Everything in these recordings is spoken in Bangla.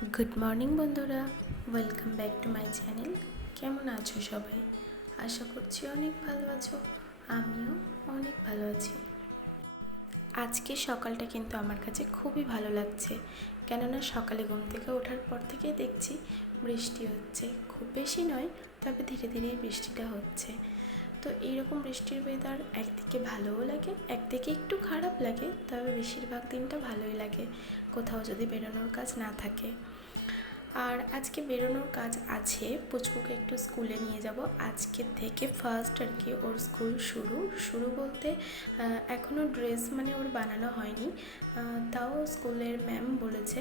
গুড মর্নিং বন্ধুরা, welcome back to my channel. কেমন আছো সবাই? আশা করছি অনেক ভালো আছো। আমিও অনেক ভালো আছি। আজকে সকালটা কিন্তু আমার কাছে খুবই ভালো লাগছে, কেননা সকালে ঘুম থেকে ওঠার পর থেকেই দেখছি বৃষ্টি হচ্ছে। খুব বেশি নয়, তবে ধীরে ধীরে বৃষ্টিটা হচ্ছে। তো এইরকম বৃষ্টির ওয়েদার একদিকে ভালোও লাগে, একদিকে একটু খারাপ লাগে, তবে বেশিরভাগ দিনটা ভালোই লাগে কোথাও যদি বেরোনোর কাজ না থাকে। আর আজকে বেরোনোর কাজ আছে, পুচকুকে একটু স্কুলে নিয়ে যাব। আজকে থেকে ফার্স্ট আর কি ওর স্কুল শুরু বলতে এখনও ড্রেস মানে ওর বানানো হয়নি। তাও স্কুলের ম্যাম বলেছে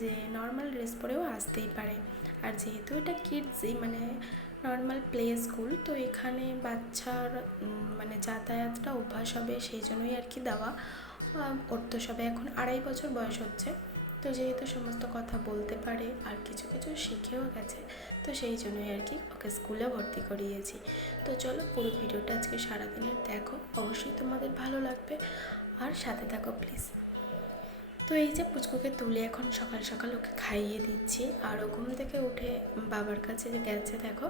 যে নর্মাল ড্রেস পরেও আসতেই পারে। আর যেহেতু এটা কিডসই মানে নর্মাল প্লে স্কুল, তো এখানে বাচ্চার মানে যাতায়াতটা অভ্যাস হবে, সেই জন্যই আর কি দেওয়া। ওর তো সবে এখন 2.5 বছর বয়স হচ্ছে, তো যেহেতু সমস্ত কথা বলতে পারে আর কিছু কিছু শিখেও গেছে, তো সেই জন্যই আর কি ওকে স্কুলে ভর্তি করিয়েছি। তো চলো পুরো ভিডিওটা আজকে সারাদিনের দেখো, অবশ্যই তোমাদের ভালো লাগবে, আর সাথে থাকো প্লিজ। তো এই যে পুচকুকে তুলে এখন সকাল সকাল ওকে খাইয়ে দিচ্ছি, আর ও ঘুম থেকে উঠে বাবার কাছে যে গেছে দেখো,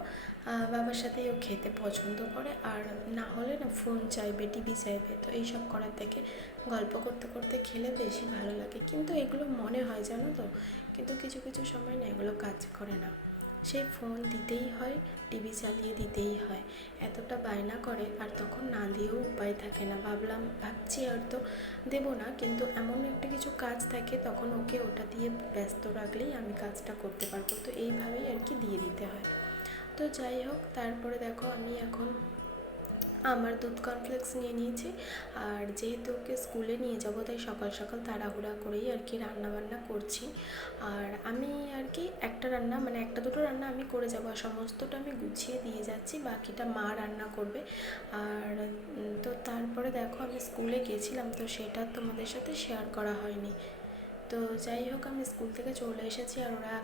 বাবার সাথেই ও খেতে পছন্দ করে, আর না হলে না ফোন চাইবে, টিভি চাইবে। তো এইসব করার থেকে গল্প করতে করতে খেলে বেশি ভালো লাগে, কিন্তু এগুলো মনে হয় জানো তো, কিন্তু কিছু কিছু সময় না এগুলো কাজ করে না। সেই ফোন দিতেই হয়, টিভি চালিয়ে দিতেই হয়, এতটা বায়না করে, আর তখন না দিয়েও উপায় থাকে না। ভাবছি আর তো দেবো না, কিন্তু এমন একটা কিছু কাজ থাকে তখন ওকে ওটা দিয়ে ব্যস্ত রাখলেই আমি কাজটা করতে পারবো, তো এইভাবেই আর কি দিয়ে দিতে হয়। তো যাই হোক, তারপরে দেখো আমি এখন আমার দুধ কর্নফ্লেক্স নিয়ে নিয়েছি, আর যেহেতু ওকে স্কুলে নিয়ে যাবো তাই সকাল সকাল তাড়াহুড়া করেই আর কি রান্নাবান্না করছি। আর আমি আর কি একটা রান্না মানে একটা দুটো রান্না আমি করে যাবো, আর সমস্তটা আমি গুছিয়ে দিয়ে যাচ্ছি, বাকিটা মা রান্না করবে। আর তো তারপরে দেখো আমি স্কুলে গেছিলাম, তো সেটা তোমাদের সাথে শেয়ার করা হয়নি। তো যাই হোক, আমি স্কুল থেকে চলে এসেছি, আর ওরা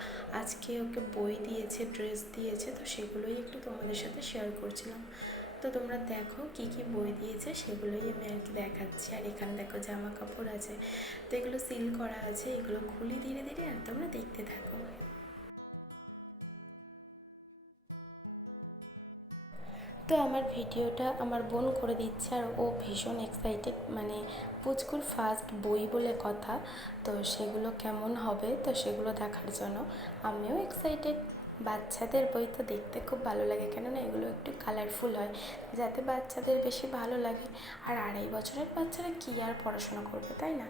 আজকে ওকে বই দিয়েছে, ড্রেস দিয়েছে, তো সেগুলোই একটু তোমাদের সাথে শেয়ার করছিলাম। তো তোমরা দেখো কি কি বই দিয়েছে, সেগুলোই আমি আর কি দেখাচ্ছি। আর এখানে দেখো জামা কাপড় আছে, তো এগুলো সিল করা আছে, এগুলো খুলি ধীরে ধীরে, আর তোমরা দেখতে থাকো। তো আমার ভিডিওটা আমার বোন করে দিচ্ছে, আর ও ভীষণ এক্সাইটেড, মানে পুচকুর ফার্স্ট বই বলে কথা, তো সেগুলো কেমন হবে তো সেগুলো দেখার জন্য আমিও এক্সাইটেড। বাচ্চাদের বই তো দেখতে খুব ভালো লাগে, কেননা এগুলো একটু কালারফুল হয়, যাতে বাচ্চাদের বেশি ভালো লাগে। আর 2.5 বছরের বাচ্চারা কী আর পড়াশোনা করবে, তাই না?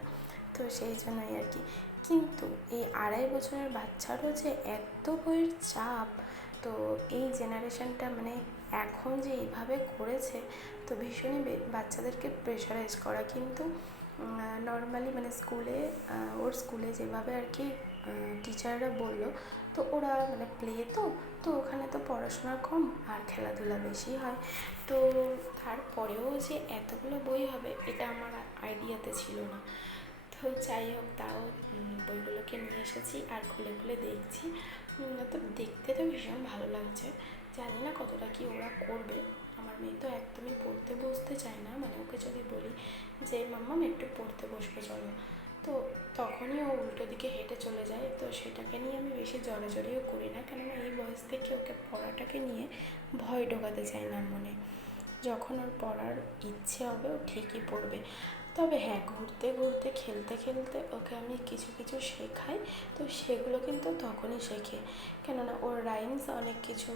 তো সেই জন্যই আর কি। কিন্তু এই 2.5 বছরের বাচ্চারও যে এত বইয়ের চাপ, তো এই জেনারেশানটা মানে এখন যে এইভাবে করেছে, তো ভীষণই বাচ্চাদেরকে প্রেশারাইজ করা। কিন্তু নর্মালি মানে স্কুলে ওর স্কুলে যেভাবে আর কি টিচাররা বললো, তো ওরা মানে প্লে তো ওখানে তো পড়াশোনা কম আর খেলাধুলা বেশি হয়। তো তারপরেও যে এতগুলো বই হবে এটা আমার আইডিয়াতে ছিল না। তো যাই হোক, তাও বইগুলোকে নিয়ে এসেছি আর খুলে খুলে দেখছি। তো দেখতে তো ভীষণ ভালো লাগছে, জানি না কতটা কি ওরা করবে। আমার মেয়ে তো একদমই পড়তে বসতে চায় না, মানে ওকে যদি বলি যে মাম্মাম একটু পড়তে বসবে চলো, তো তখনই ও উল্টো দিকে হেঁটে চলে যায়। তো সেটাকে নিয়ে আমি বেশি জড়াজড়িও করি না, কেননা এই বয়স থেকে ওকে পড়াটাকে নিয়ে ভয় ঢোকাতে চাই না মনে। যখন ওর পড়ার ইচ্ছে হবে ও ঠিকই পড়বে। তবে হ্যাঁ, ঘুরতে ঘুরতে খেলতে খেলতে ওকে আমি কিছু কিছু শেখাই, তো সেগুলো কিন্তু তখনই শেখে, কেননা ওর রাইমস অনেক কিছু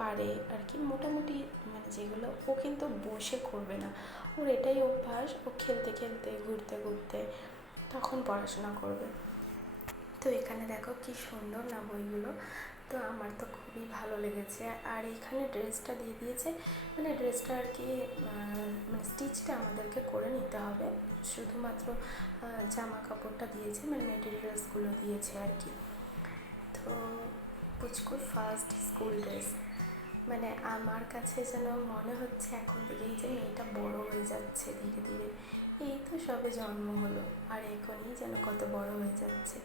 পারে আর কি মোটামুটি, মানে যেগুলো ও কিন্তু বসে করবে না, ওর এটাই অভ্যাস, ও খেলতে খেলতে ঘুরতে ঘুরতে তখন পড়াশোনা করবে। তো এখানে দেখো কি সুন্দর না বইগুলো, তো আমার তো খুবই ভালো লেগেছে। আর এইখানে ড্রেসটা দিয়ে দিয়েছে, মানে ড্রেসটা আর কি মানে স্টিচটা আমাদেরকে করে নিতে হবে, শুধুমাত্র জামা কাপড়টা দিয়েছে, মানে মেটেরিয়ালসগুলো দিয়েছে আর কি। তো পুচকুর ফার্স্ট স্কুল ড্রেস, মানে আমার কাছে যেন মনে হচ্ছে এখন থেকেই যে মেয়েটা বড় হয়ে যাচ্ছে ধীরে ধীরে। এই তো সবে জন্ম হলো, আর এখনই যেন কত বড় হয়ে যাচ্ছে,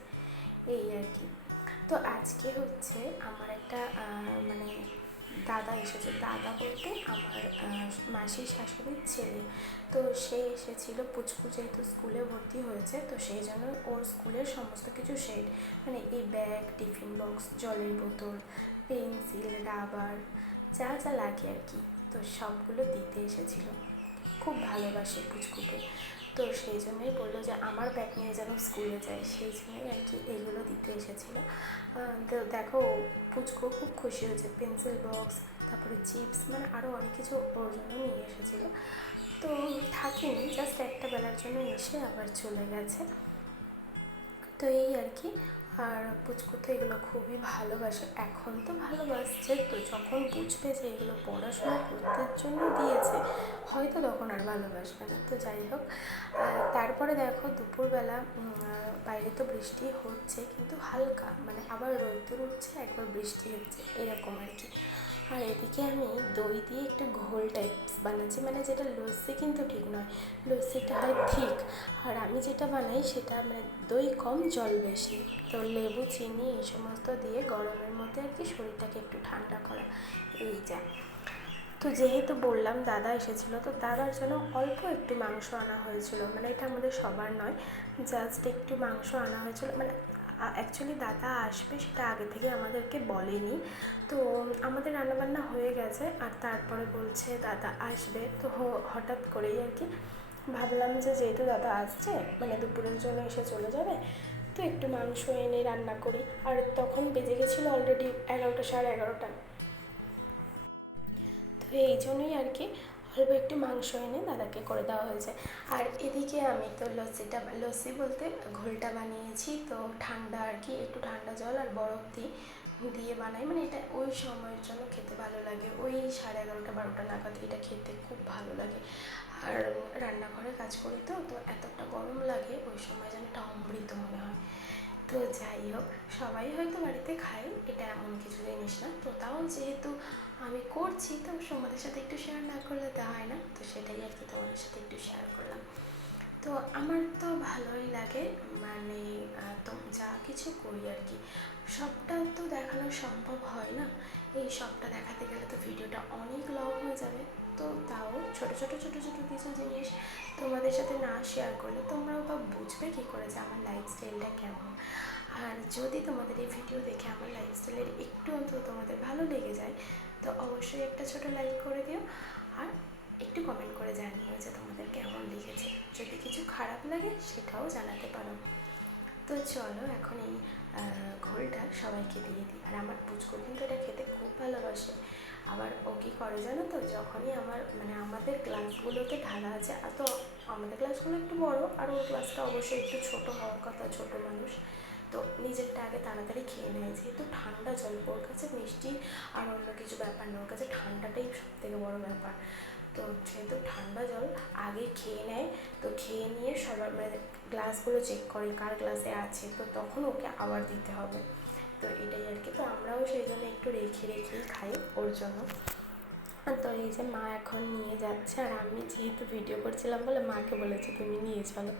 এই আর কি। তো আজকে হচ্ছে আমার একটা মানে দাদা এসেছে, দাদা বলতে আমার মাসির শাশুড়ির ছেলে। তো সে এসেছিলো, পুচকু যেহেতু স্কুলে ভর্তি হয়েছে তো সেই জন্য ওর স্কুলের সমস্ত কিছু সেট, মানে এই ব্যাগ, টিফিন বক্স, জলের বোতল, পেন্সিল, রাবার, যা যা লাগে আর কি, তো সবগুলো দিতে এসেছিলো। খুব ভালোবাসে পুচকুকে, তো সেই জন্যই বললো যে আমার ব্যাগ নিয়ে যেন স্কুলে যায়, সেই জন্যই আর কি এগুলো দিতে এসেছিলো। তো দেখো পুচকু খুব খুশি হয়েছে, পেন্সিল বক্স, তারপরে চিপস, মানে আরও অনেক কিছু ওর জন্য নিয়ে এসেছিলো। তো থাকিনি, জাস্ট একটা বেলার জন্য এসে আবার চলে গেছে। তো এই আর কি। আর পুচকু তো এগুলো খুবই ভালোবাসে, এখন তো ভালোবাসছে, তো যখন বুঝবে যে এগুলো পড়াশোনা করতে জন্য দিয়েছে হয়তো তখন আর ভালোবাসবে না। তো যাই হোক, তারপরে দেখো দুপুরবেলা বাইরে তো বৃষ্টি হচ্ছে, কিন্তু হালকা, মানে আবার রোদ্দুর উঠছে, একবার বৃষ্টি হচ্ছে, এরকম আর কি। আর এদিকে আমি দই দিয়ে একটা ঘোল টাইপস বানাচ্ছি, মানে যেটা লস্যি কিন্তু ঠিক নয়, লস্যিটা হয় ঠিক, আর আমি যেটা বানাই সেটা মানে দই কম জল বেশি। তো লেবু, চিনি এই সমস্ত দিয়ে গরমের মধ্যে আর কি শরীরটাকে একটু ঠান্ডা করা, এই যা। তো যেহেতু বললাম দাদা এসেছিলো, তো দাদার জন্য অল্প একটু মাংস আনা হয়েছিল, মানে এটা আমাদের সবার নয়, জাস্ট একটু মাংস আনা হয়েছিল। মানে অ্যাকচুয়ালি দাদা আসবে সেটা আগে থেকে আমাদেরকে বলেনি, তো আমাদের রান্নাবান্না হয়ে গেছে, আর তারপরে বলছে দাদা আসবে, তো হঠাৎ করেই আর কি ভাবলাম যে যেহেতু দাদা আসছে, মানে দুপুরের জন্য এসে চলে যাবে, তো একটু মাংস এনে রান্না করি। আর তখন বেজে গেছিলো অলরেডি 11টা, সাড়ে 11টা। তো এই জন্যই আর কি অল্প একটু মাংস এনে দাদাকে করে দেওয়া হয়েছে। আর এদিকে আমি তো লস্যি বলতে ঘোলটা বানিয়েছি, তো ঠান্ডা আর কি, একটু ঠান্ডা জল আর বরফ দিয়ে বানাই, মানে এটা ওই সময়ের জন্য খেতে ভালো লাগে, ওই 11:30, 12টা নাগাদ এটা খেতে খুব ভালো লাগে। আর রান্নাঘরে কাজ করি তো এতটা গরম লাগে, ওই সময় যেন এটা অমৃত মনে হয়। তো যাই হোক, সবাই হয়তো বাড়িতে খায়, এটা এমন কিছু জিনিস না, তো তাও যেহেতু আমি করছি তো তোমাদের সাথে একটু শেয়ার না করলে তো হয় না, তো সেটাই আর কি তোমাদের সাথে একটু শেয়ার করলাম। তো আমার তো ভালোই লাগে, মানে তো যা কিছু করি আর কি সবটা তো দেখানো সম্ভব হয় না, এই সবটা দেখাতে গেলে তো ভিডিওটা অনেক লং হয়ে যাবে। তো তাও ছোটো ছোটো কিছু জিনিস তোমাদের সাথে না শেয়ার করলে তোমরাও বা বুঝবে কী করে যে আমার লাইফস্টাইলটা কেমন। আর যদি তোমাদের এই ভিডিও দেখে আমার লাইফস্টাইলের একটু অন্তত তোমাদের ভালো লেগে যায়, তো অবশ্যই একটা ছোটো লাইক করে দিও, আর একটু কমেন্ট করে জানিও যে তোমাদের কেমন লেগেছে, যদি কিছু খারাপ লাগে সেটাও জানাতে পারো। তো চলো এখন এই ঘোলটা সবাইকে দিয়ে দিই। আর আমার পুচকু কিন্তু এটা খেতে খুব ভালোবাসে। আবার ও কী করে জানো তো, যখনই মানে আমাদের গ্লাসগুলোতে ঢালা আছে, আর তো আমাদের গ্লাসগুলো একটু বড়, আর ওর গ্লাসটা অবশ্যই একটু ছোট হওয়ার কথা, ছোট মানুষ, তো নিজেরটা আগে তাড়াতাড়ি খেয়ে নেয়, যেহেতু ঠান্ডা জল, ওর কাছে মিষ্টি আর অন্য কিছু ব্যাপার না, ওর কাছে ঠান্ডাটাই সবথেকে বড় ব্যাপার। তো যেহেতু ঠান্ডা জল আগে খেয়ে নেয়, তো খেয়ে নিয়ে সবার মানে গ্লাসগুলো চেক করে কার গ্লাসে আছে, তো তখন ওকে আবার দিতে হবে। তো এটাই আর কি, তো আমরাও সেই জন্য একটু রেখেই খাই ওর জন্য। তো এই যে মা এখন নিয়ে যাচ্ছে, আর আমি যেহেতু ভিডিও করছিলাম বলে মাকে বলেছি তুমি নিয়ে চলো,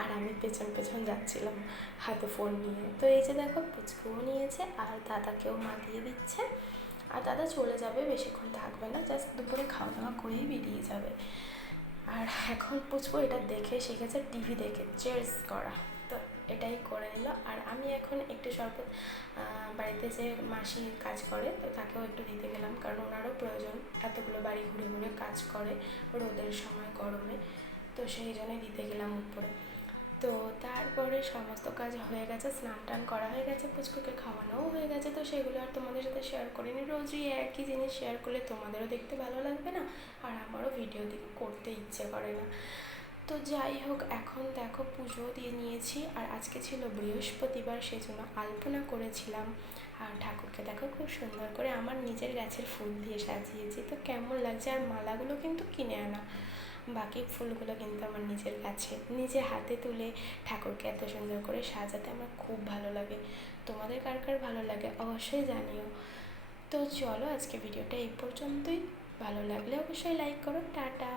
আর আমি পেছন পেছন যাচ্ছিলাম হাতে ফোন নিয়ে। তো এই যে দেখো পুচকুও নিয়েছে, আর দাদাকেও মা দিয়ে দিচ্ছে, আর দাদা চলে যাবে, বেশিক্ষণ থাকবে না, জাস্ট দুপুরে খাওয়া দাওয়া করেই বেরিয়ে যাবে। আর এখন পুচকু এটা দেখে শিখেছে, টিভি দেখে চেয়ার্স করা, তো এটাই করে নিল। আর আমি এখন একটু শরবত, বাড়িতে যে মাসি কাজ করে তো তাকেও একটু দিতে গেলাম, কারণ ওনারও প্রয়োজন, এতগুলো বাড়ি ঘুরে ঘুরে কাজ করে রোদের সময়, গরমে, তো সেই জন্যই দিতে গেলাম উপরে। তো তারপরে সমস্ত কাজ হয়ে গেছে, স্নান টান করা হয়ে গেছে, পুচকুকে খাওয়ানোও হয়ে গেছে, তো সেগুলো আর তোমাদের সাথে শেয়ার করিনি। রোজই একই জিনিস শেয়ার করলে তোমাদেরও দেখতে ভালো লাগবে না, আর আমারও ভিডিও করতে ইচ্ছে করে না। তো যাই হোক, এখন দেখো পুজো দিয়ে নিয়েছি, আর আজকে ছিল বৃহস্পতিবার, সেজন্য আলপনা করেছিলাম। আর ঠাকুরকে দেখো খুব সুন্দর করে আমার নিজের গাছের ফুল দিয়ে সাজিয়েছি, তো কেমন লাগছে। আর মালাগুলো কিন্তু কিনে আনা, বাকি ফুলগুলো কিন্তু আমার নিজের গাছে, নিজে হাতে তুলে ঠাকুরকে এত সুন্দর করে সাজাতে আমার খুব ভালো লাগে। তোমাদের কার কার ভালো লাগে অবশ্যই জানিও। তো চলো আজকে ভিডিওটা এই পর্যন্তই, ভালো লাগলে অবশ্যই লাইক করো। টাটা।